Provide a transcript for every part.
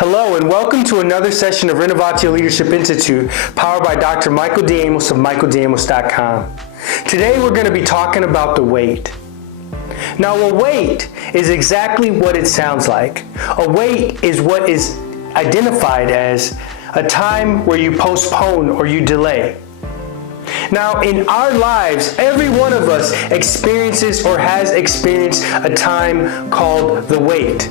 Hello and welcome to another session of Renovatio Leadership Institute powered by Dr. Michael D. Amos of michaeldamos.com. Today we're going to be talking about the wait. Now a wait is exactly what it sounds like. A wait is what is identified as a time where you postpone or you delay. Now in our lives, every one of us experiences or has experienced a time called the wait.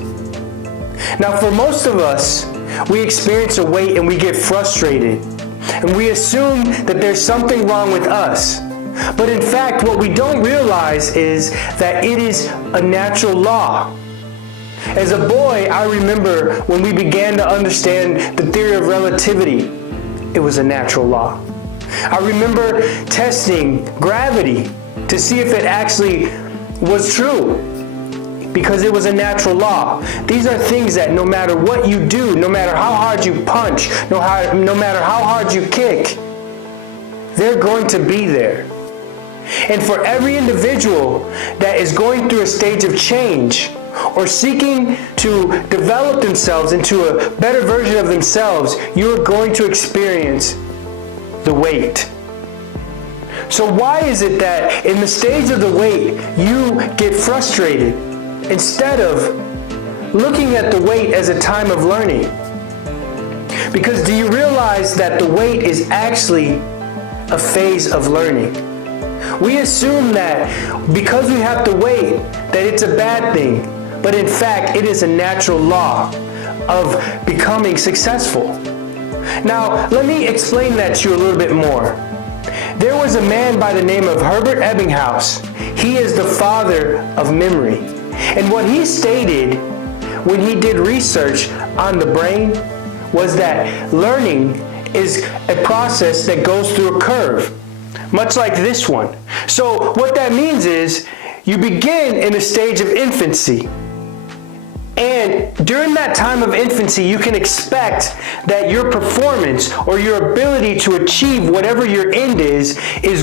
Now for most of us, we experience a wait and we get frustrated and we assume that there's something wrong with us. But in fact, what we don't realize is that it is a natural law. As a boy, I remember when we began to understand the theory of relativity, it was a natural law. I remember testing gravity to see if it actually was true, because it was a natural law. These are things that no matter what you do, no matter how hard you punch, no matter how hard you kick, they're going to be there. And for every individual that is going through a stage of change or seeking to develop themselves into a better version of themselves, you are going to experience the wait. So why is it that in the stage of the wait, you get frustrated instead of looking at the wait as a time of learning? Because do you realize that the wait is actually a phase of learning? We assume that because we have to wait, that it's a bad thing. But in fact, it is a natural law of becoming successful. Now, let me explain that to you a little bit more. There was a man by the name of Herman Ebbinghaus. He is the father of memory. And what he stated when he did research on the brain was that learning is a process that goes through a curve, much like this one. So what that means is you begin in a stage of infancy. And during that time of infancy, you can expect that your performance or your ability to achieve whatever your end is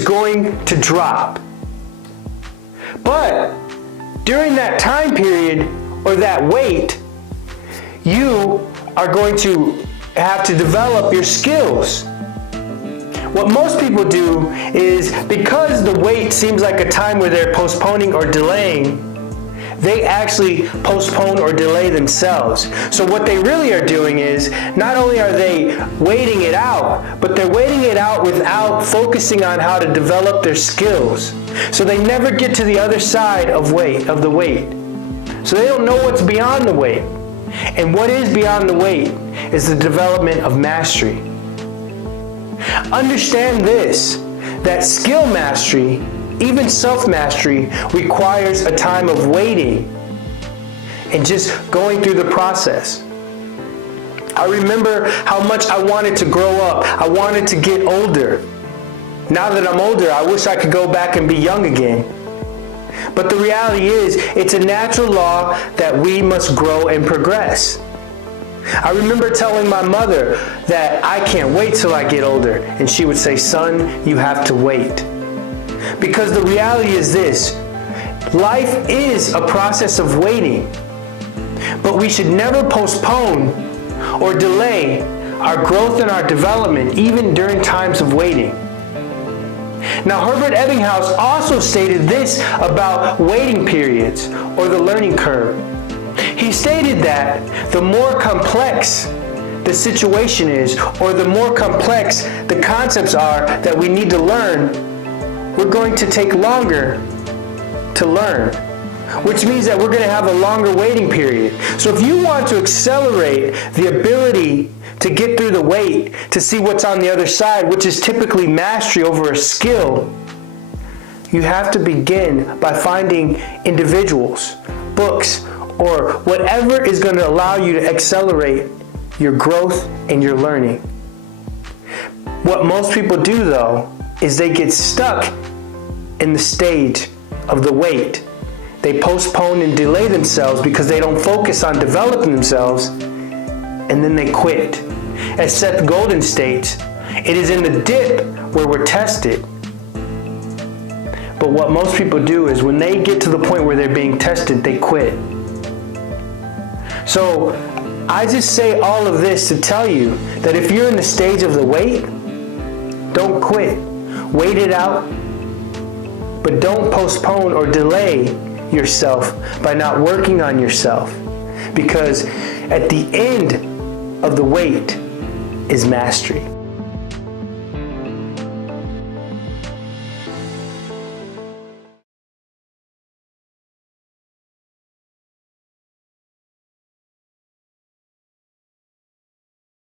going to drop. But during that time period or that wait, you are going to have to develop your skills. What most people do is, because the wait seems like a time where they're postponing or delaying, they actually postpone or delay themselves. So what they really are doing is, not only are they waiting it out, but they're waiting it out without focusing on how to develop their skills. So they never get to the other side of the wait. So they don't know what's beyond the wait. And what is beyond the wait is the development of mastery. Understand this, that skill mastery, even self-mastery, requires a time of waiting and just going through the process. I remember how much I wanted to grow up. I wanted to get older. Now that I'm older, I wish I could go back and be young again. But the reality is, it's a natural law that we must grow and progress. I remember telling my mother that I can't wait till I get older, and she would say, "Son, you have to wait." Because the reality is this, life is a process of waiting, but we should never postpone or delay our growth and our development even during times of waiting. Now, Herman Ebbinghaus also stated this about waiting periods or the learning curve. He stated that the more complex the situation is, or the more complex the concepts are that we need to learn, we're going to take longer to learn, which means that we're going to have a longer waiting period. So if you want to accelerate the ability to get through the wait, to see what's on the other side, which is typically mastery over a skill, you have to begin by finding individuals, books, or whatever is going to allow you to accelerate your growth and your learning. What most people do, though, is they get stuck in the stage of the wait. They postpone and delay themselves because they don't focus on developing themselves, and then they quit. As Seth Godin states, it is in the dip where we're tested. But what most people do is when they get to the point where they're being tested, they quit. So I just say all of this to tell you that if you're in the stage of the wait, don't quit. Wait it out, but don't postpone or delay yourself by not working on yourself. Because at the end of the wait is mastery.